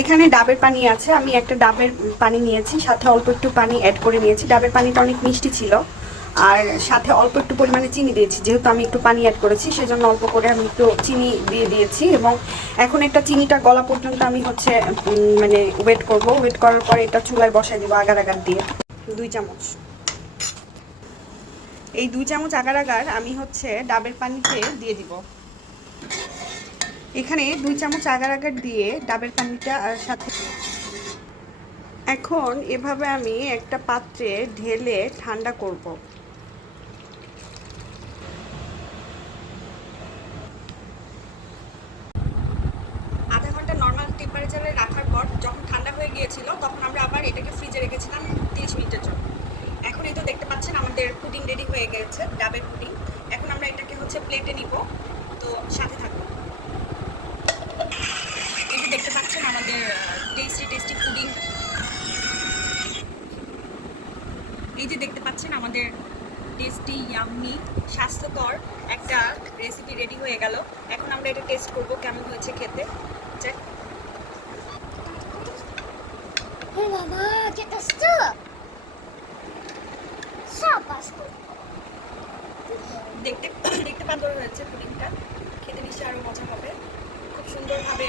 এখানে ডাবের পানি আছে, আমি একটা ডাবের পানি নিয়েছি, সাথে অল্প একটু পানি অ্যাড করে নিয়েছি। ডাবের পানিটা অনেক মিষ্টি ছিল, আর সাথে অল্প একটু পরিমাণে চিনি দিয়েছি। যেহেতু আমি একটু পানি অ্যাড করেছি সেজন্য অল্প করে আমি একটু চিনি দিয়ে দিয়েছি। এবং এখন একটা চিনিটা গলা পর্যন্ত আমি হচ্ছে মানে ওয়েট করব। ওয়েট করার পরে এটা চুলায় বসাই দেবো আগার আগার দিয়ে 2 চামচ। এই 2 চামচ আগার আগার আমি হচ্ছে ডাবের পানিতে দিয়ে দিব। এখানে 2 চামচ আগার আগার দিয়ে ডাবের পানিটা আর সাথে এখন এভাবে আমি একটা পাত্রে ঢেলে ঠান্ডা করব। আধা ঘন্টা নর্মাল টেম্পারেচারে রাখার পর যখন ঠান্ডা হয়ে গিয়েছিল তখন আমরা আবার এটাকে ফ্রিজে রেখেছিলাম 30 মিনিটের জন্য। এখন এই তো দেখতে পাচ্ছেন আমাদের পুডিং রেডি হয়ে গেছে, ডাবের পুডিং। এখন আমরা এটাকে হচ্ছে প্লেটে নিব, তো সাথে থাকুন। এই যে দেখতে পাচ্ছেন আমাদের টেস্টি টেস্টি পুডিং। এই যে দেখতে পাচ্ছেন আমাদের টেস্টি ইয়াম্মি স্বাস্থ্যকর একটা রেসিপি রেডি হয়ে গেল। এখন আমরা এটা টেস্ট করব কেমন হয়েছে খেতে। Check. Mamma, get the stuff. Sapasko. দেখতে দেখতে পান্দর হয়েছে পুডিংটা, খেতে নিশ্চয়ই আরও মজা হবে। খুব সুন্দরভাবে